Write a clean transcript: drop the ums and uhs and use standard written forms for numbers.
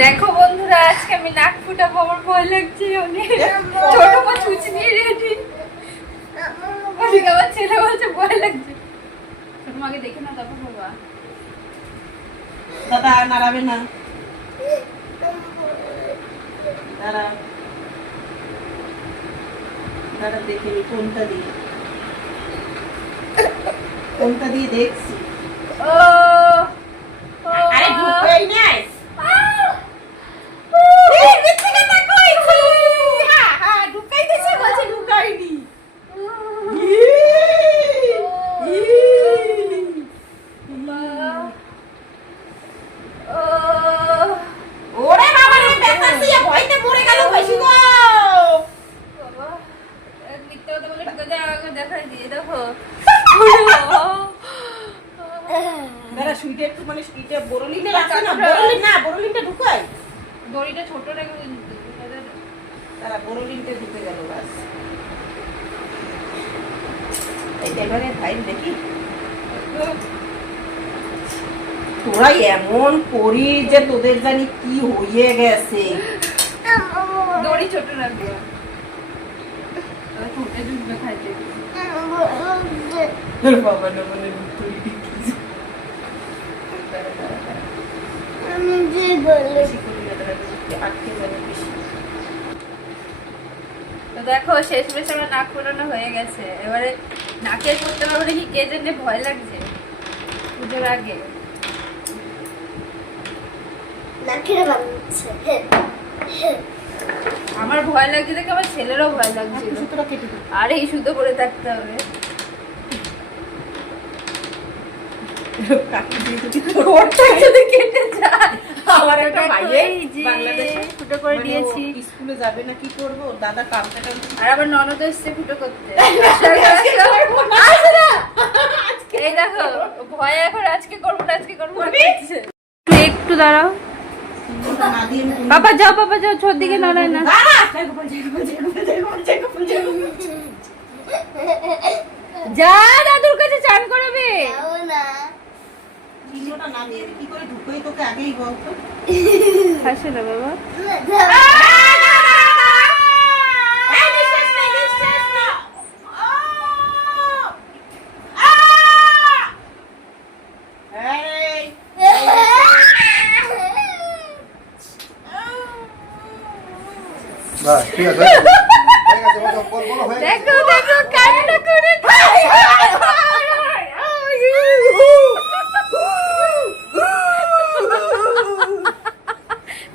দেখো বন্ধুরা, আজকে আমি নাক ফুটাবো, আমার ভয় লাগছে অনেক। ছোট মা ছুঁচ নিয়ে রেডি, আমার ছেলে বলছে ভয় লাগছে। ছোট মাকে দেখে না, তারপর বাবা দাদা নাড়াবে না, দাঁড়া দাঁড়া দেখে কোনটা দিয়ে দেখছি। ও আরে ঢুকাই নাই, ঢুকাই দিছে বলছে ঢুকাইনি। ওরে বাবা রে, বেতাসি ভয়তে মরে গেল বেশি গো। বাবা এক মিথ্যা কথা বলে ঢুকে যায়, আমাকে দেখাই দিয়ে দেখো। দাঁড়া সুইটে একটু মানে সুইটে বড়লিনে আছে না, বড়লিনটা ঢুকাই। দড়িটা ছোট রেখে তারা বড়লিনটা ঢুকে গেল বাস। এই এবারে ভাই দেখি তোরা এমন করি যে তোদের জানি কি হয়ে গেছে। দড়ি ছোট রাখবে, ঠোঁটে ঢুকবে খাইতে। বাবা না মানে তুই তো দেখো শেষমেশ আমার নাক ফোটানো হয়ে গেছে। এবারে নাকের করতে পারবো নাকি কে জানে, ভয় লাগছে পুজোর আগে। আমার ভয় লাগছে দেখে আমার ছেলেরও ভয় লাগছে। আর এই সুতো করে থাকতে হবে। আমার একটা ভাইয়ে বাংলাদেশে ফুটো করে দিয়েছি। স্কুলে যাবে না, কি করবো দাদা কামটা আর আবার ননদ এসছে ফুটো করতে। এই দেখো ভয়, এখন আজকে করবো না, আজকে করবো না। একটু দাঁড়াও পাপা, যাও পাপা যাও, ছোট দিকে নড়ায় না। যা দাদুর কাছে চান করাবে। কি করে ঢুকাই তোকে আগেই বলতো। হাসে না বাবা। ঠিক আছে, দেখো দেখো কান্না করে